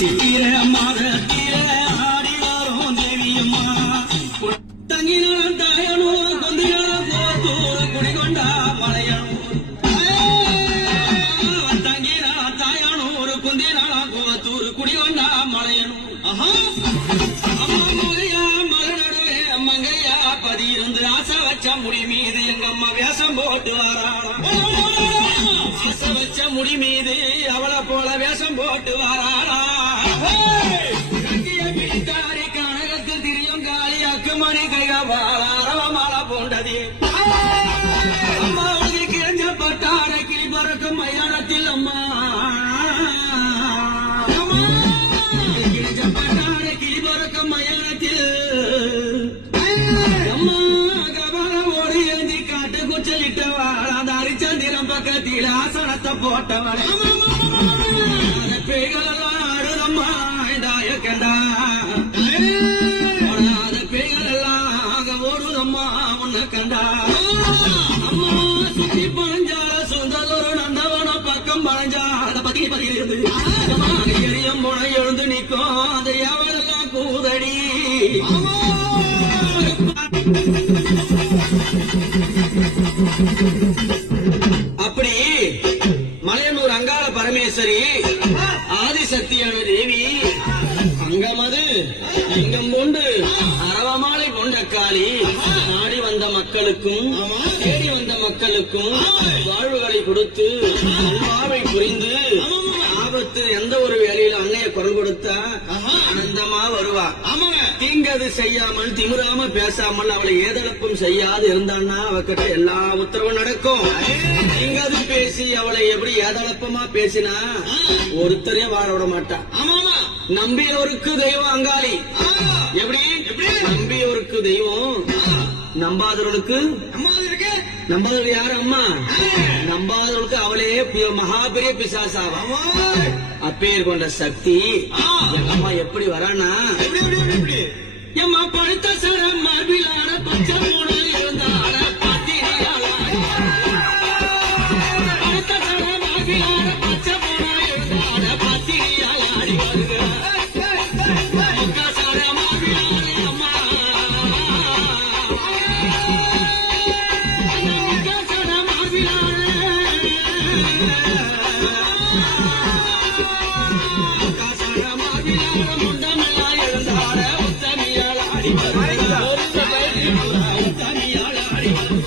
சித்திர மரத்திர ஆடி வரும் தேவியம்மா தங்கினான் தாயனோ கொந்தினா கோத்தூர் குடிகொண்டா மலையனோ தங்கினா தாயனூர் குந்தினா கோத்தூர் குடிகொண்டா மலையனோ அம்மா முகையா மலநடுவே மங்கையா பதியிருந்து ஆசை வச்ச முடி மீது எங்க அம்மா வேஷம் போட்டு வாராளாம் ஆசை வச்ச முடி மீது அவளை போல வேஷம் போட்டு வாராளா கனகத்தில் திரியும் காளி அக்குமணி கைகால போண்டது அம்மாவுக்கு கிழஞ்ச பட்டார கிளி பறக்கும் மயானத்தில் அம்மா கிழிஞ்ச பட்டார கிளி பறக்கும் மயானத்தில் அம்மா கபாலோடு எழுந்தி காட்டு குச்சலிட்டவாள் அந்த அரிச்சந்திரம் பக்கத்தில் ஆசனத்தை போட்டவள் பேய்களெல்லாம் ஆடுதம்மா கண்டா பேய்களெல்லாம் ஓடுதம்மா உன்னை கண்டா அம்மா சுத்தி பழஞ்சால சுந்தலொரு நந்தவன பக்கம் பழஞ்சால பத்தி பதிலிருந்து எரியம் போன எழுந்து நிற்கும் அந்த எவனெல்லாம் கூதடி அப்படி மலையனூர் அங்காள பரமேஸ்வரி ஆதிசக்தியான தேவி அங்கமது இங்கம் கொண்டு அரவமாலை கொண்ட காளி ஆடி வந்த மக்களுக்கும் தேடி வந்த மக்களுக்கும் வாழ்வுகளை கொடுத்து அன்பாவை புரிந்து ஆபத்து எந்த ஒரு வேலையில அன்னைய குரல் கொடுத்தா ஆனந்தமா வருவா தீங்கது செய்யாமல் திமிராம பேசாமல் அவளை ஏதளப்பும் செய்யாது இருந்தான்னா அவகிட்ட எல்லா உத்தரவும் நடக்கும் தீங்கது பேசி அவளை எப்படி ஏதளப்பமா பேசினா ஒருத்தரையும் வாழ விட மாட்டா நம்பியவருக்கு தெய்வம் அங்காளி எப்படி நம்பியவருக்கு தெய்வம் நம்பாதவர்களுக்கு நம்பாதவர்கள் யாரு அம்மா நம்பாதவர்களுக்கு அவளே மகா பெரிய பிசாசாவா அப்பேர் கொண்ட சக்தி எங்க அம்மா எப்படி வரானா எம்மா பழுத்த சர மார்பிலான பச்சை மூணு இருந்தார பழுத்த சர மார்பிலான பச்சை மூணு இருந்தார பத்திரியால் ஆடி வருக சர மார்பிலான அம்மா சர மார்பிலான முண்டமெல்லாம் இருந்தார உத்தமியால் ஆடி வருக உத்தமியால் ஆடி வருக